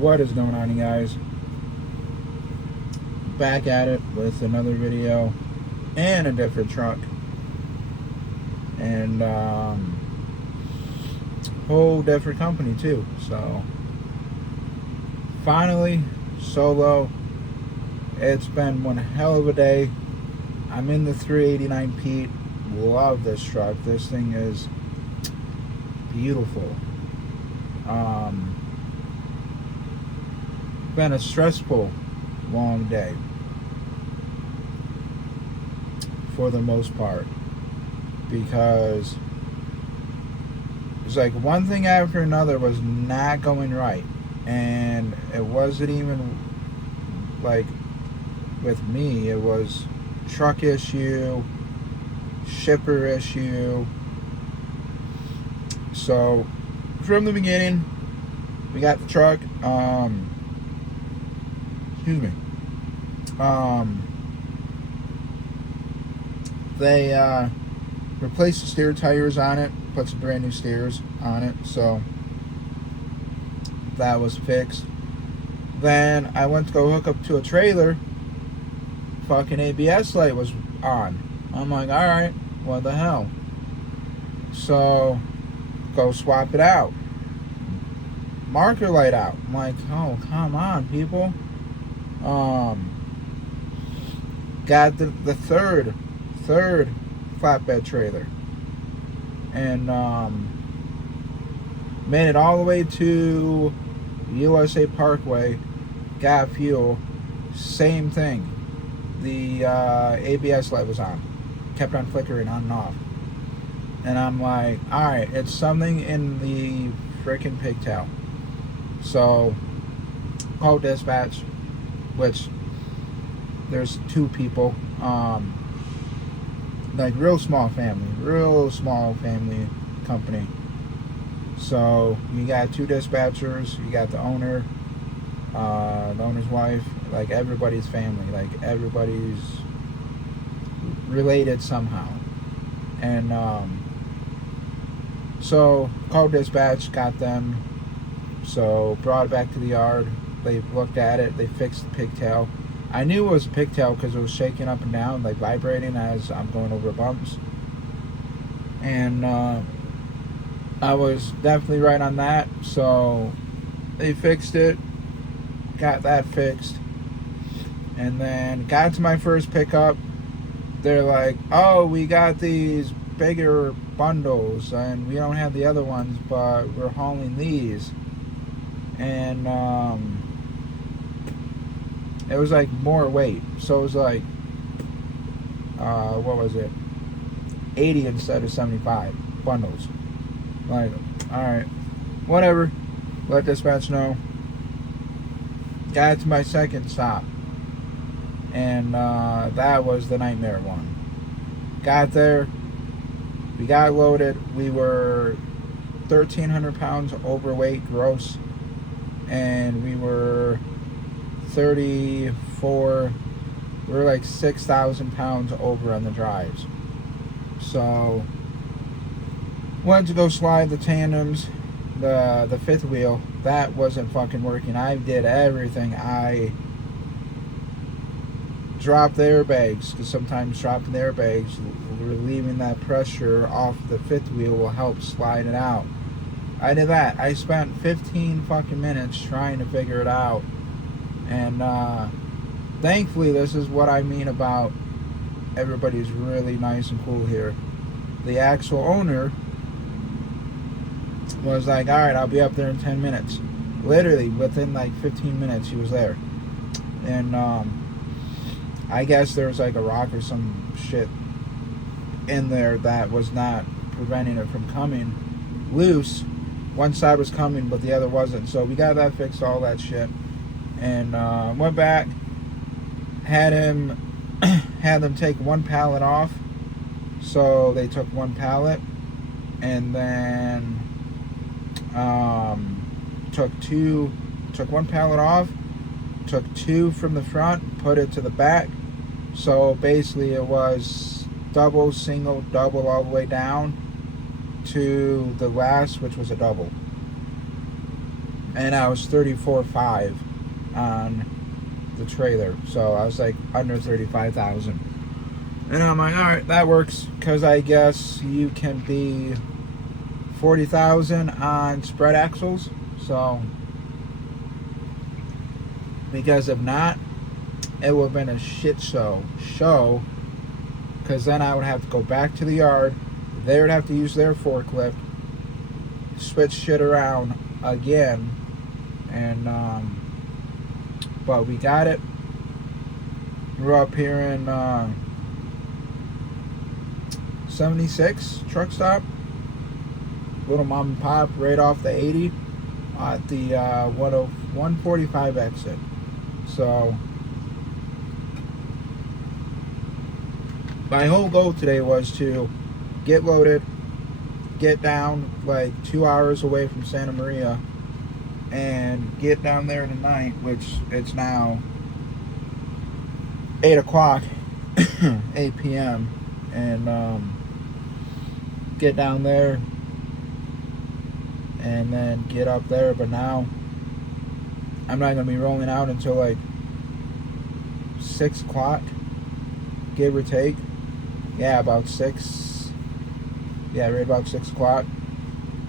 What is going on, you guys? Back at it with another video and a different truck, and whole different company too. So finally, solo. It's been one hell of a day. I'm in the 389 Pete. Love this truck. This thing is beautiful. Been a stressful long day for the most part, because it's like one thing after another was not going right, and it wasn't even like with me, it was truck issue, shipper issue. So from the beginning, we got the truck. Excuse me. They replaced the steer tires on it, put some brand new steers on it, so that was fixed. Then I went to go hook up to a trailer. Fucking ABS light was on. I'm like, all right, what the hell? So go swap it out. Marker light out. I'm like, oh, come on, people. Got the third flatbed trailer, and made it all the way to USA Parkway. Got fuel. Same thing. The ABS light was on. Kept on flickering on and off. And I'm like, alright, it's something in the freaking pigtail. So called dispatch, which there's two people, like real small family company. So you got two dispatchers, you got the owner, the owner's wife, like everybody's family, like everybody's related somehow. And so called dispatch, got them, so brought it back to the yard. They looked at it, they fixed the pigtail. I knew it was a pigtail because it was shaking up and down, like vibrating as I'm going over bumps. And I was definitely right on that. So they fixed it, got that fixed, and then got to my first pickup. They're like, oh, we got these bigger bundles and we don't have the other ones, but we're hauling these. And it was like more weight, so it was like what was it, 80 instead of 75 bundles. Like, alright, whatever, let dispatch know. Got to my second stop, and that was the nightmare one. Got there, we got loaded. We were 1,300 pounds overweight gross, and we were 34, we were like 6,000 pounds over on the drives. So went to go slide the tandems, the fifth wheel. That wasn't fucking working. I did everything. I dropped the airbags, because sometimes dropping the airbags, relieving that pressure off the fifth wheel will help slide it out. I did that. I spent 15 fucking minutes trying to figure it out. And thankfully, this is what I mean about everybody's really nice and cool here. The actual owner was like, alright, I'll be up there in 10 minutes. Literally, within like 15 minutes, he was there. And I guess there was like a rock or some shit in there that was not preventing it from coming loose. One side was coming, but the other wasn't. So we got that fixed, all that shit. And went back, had them take one pallet off. So they took one pallet, and then took one pallet off, took two from the front, put it to the back. So basically it was double, single, double all the way down to the last, which was a double. and I was 34.5 on the trailer, so I was like under 35,000. And I'm like, all right, that works, because I guess you can be 40,000 on spread axles. So, because if not, it would have been a shit show. Because then I would have to go back to the yard. They would have to use their forklift, switch shit around again, and but we got it. We're up here in 76 truck stop, little mom and pop, right off the 80 at the 145 exit. So my whole goal today was to get loaded, get down like 2 hours away from Santa Maria, and get down there tonight, which it's now 8 o'clock, 8 p.m., and get down there and then get up there. But now I'm not going to be rolling out until like 6 o'clock, give or take. Yeah, about 6. Yeah, right about 6 o'clock.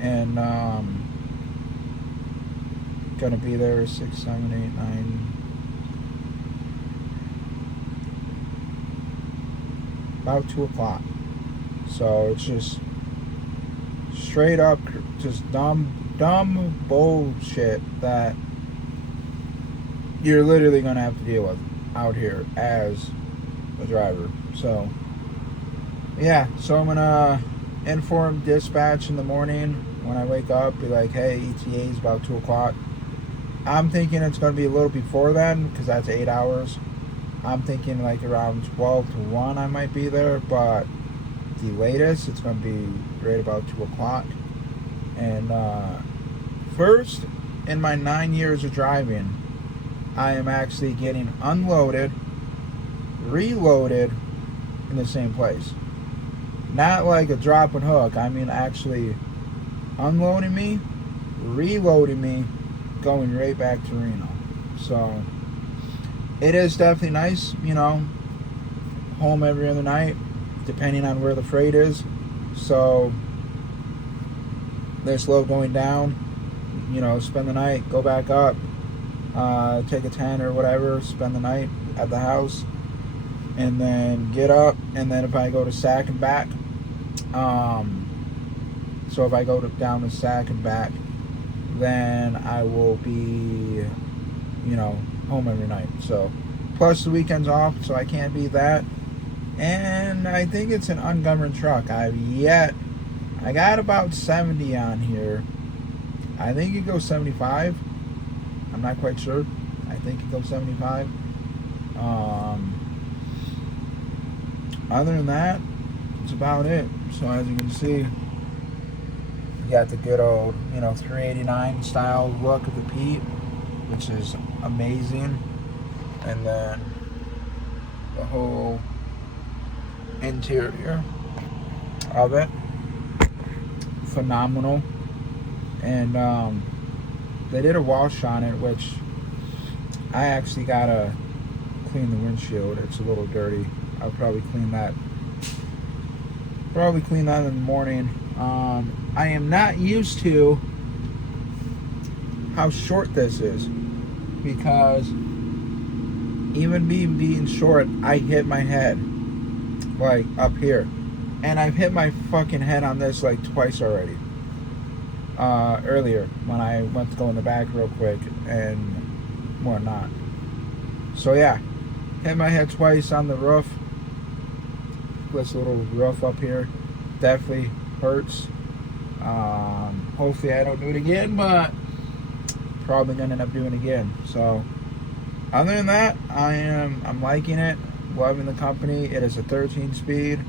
And gonna be there 6, 7, 8, 9. About 2 o'clock. So it's just straight up, just dumb bullshit that you're literally gonna have to deal with out here as a driver. So yeah, so I'm gonna inform dispatch in the morning when I wake up, be like, hey, ETA is about 2 o'clock. I'm thinking it's going to be a little before then, because that's 8 hours. I'm thinking like around 12 to 1 I might be there, but the latest, it's going to be right about 2 o'clock. And first, in my 9 years of driving, I am actually getting unloaded, reloaded in the same place. Not like a drop and hook. I mean actually unloading me, reloading me, going right back to Reno. So it is definitely nice, you know, home every other night, depending on where the freight is. So they're slow going down, you know, spend the night, go back up, take a 10 or whatever, spend the night at the house, and then get up. And then if I go to Sac and back, so if I go down to Sac and back, then I will be, you know, home every night. So plus the weekend's off, so I can't beat that. And I think it's an ungoverned truck. I got about 70 on here. I think it goes 75. I'm not quite sure. I think it goes 75. Other than that, that's about it. So as you can see, you got the good old, you know, 389 style look of the Pete, which is amazing. And then the whole interior of it, phenomenal. And they did a wash on it, which I actually gotta clean the windshield. It's a little dirty. I'll probably clean that in the morning. I am not used to how short this is, because even being short, I hit my head like up here, and I've hit my fucking head on this like twice already. Earlier when I went to go in the back real quick and whatnot. So yeah, hit my head twice on the roof. This little roof up here definitely hurts. Hopefully I don't do it again, but probably gonna end up doing it again. So other than that, I'm liking it, loving the company. It is a 13 speed.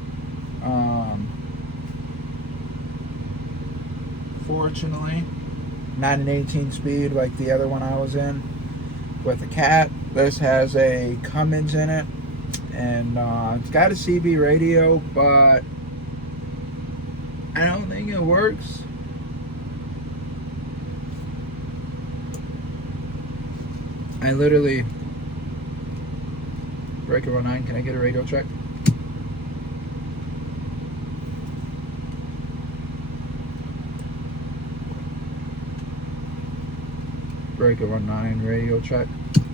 Fortunately, not an 18 speed like the other one I was in with the Cat. This has a Cummins in it, and it's got a CB radio, but I don't think it works. I literally... Breaker 19, can I get a radio check? Breaker 19, radio check.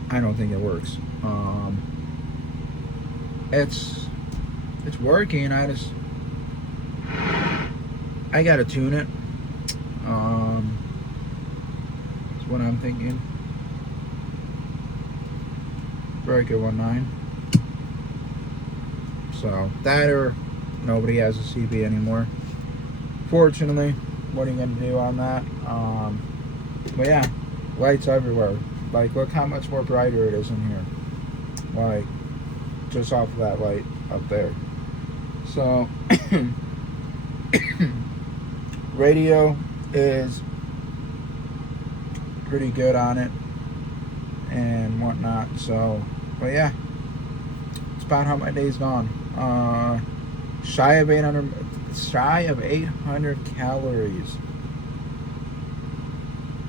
I don't think it works. It's working. I gotta tune it. That's what I'm thinking. Breaker 19. So that, or nobody has a CB anymore. Fortunately, what are you gonna do on that? But yeah, lights everywhere. Like, look how much more brighter it is in here. Like, just off of that light up there. So, radio is pretty good on it and whatnot. So, but yeah, it's about how my day's gone. Shy of 800 calories.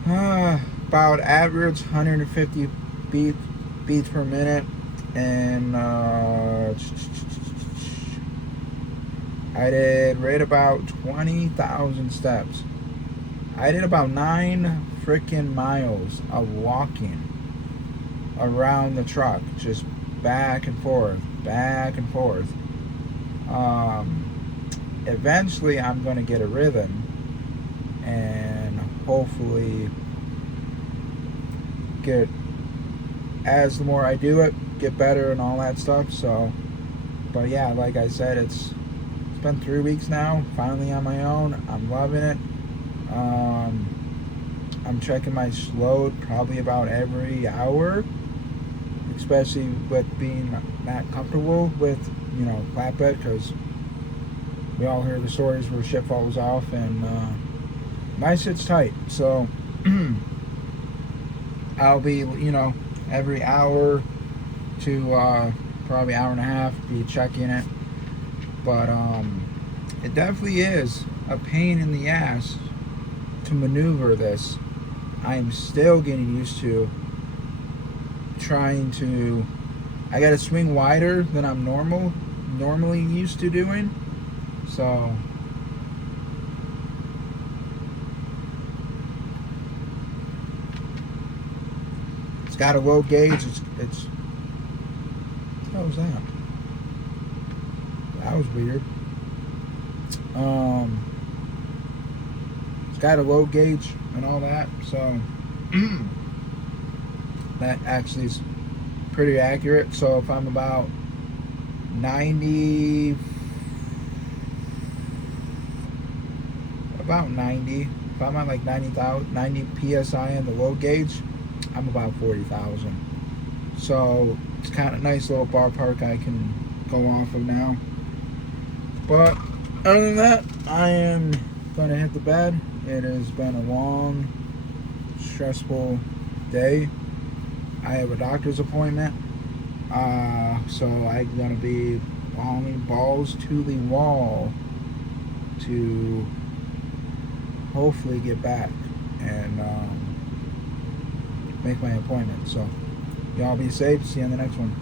About average 150 beats per minute, and I did right about 20,000 steps. I did about 9 freaking miles of walking around the truck, just back and forth, back and forth. Eventually I'm going to get a rhythm, and hopefully get, as the more I do it, get better and all that stuff. So, but yeah, like I said, it's been 3 weeks now, finally on my own. I'm loving it. I'm checking my load probably about every hour, especially with being not comfortable with, you know, flatbed, because we all hear the stories where shit falls off, and my shit's tight. So I'll be, you know, every hour to probably hour and a half be checking it. But it definitely is a pain in the ass to maneuver this. I'm still getting used to trying to, I gotta swing wider than I'm normally used to doing. So it's got a low gauge. It's what was that? That was weird. It's got a low gauge and all that, so that actually is pretty accurate. So if I'm about 90, if I'm at like 90 psi in the low gauge, I'm about 40,000. So it's kind of nice little ballpark I can go off of now. But other than that, I am gonna hit the bed. It has been a long, stressful day. I have a doctor's appointment, so I'm gonna be hauling balls to the wall to hopefully get back and make my appointment. So y'all be safe. See you on the next one.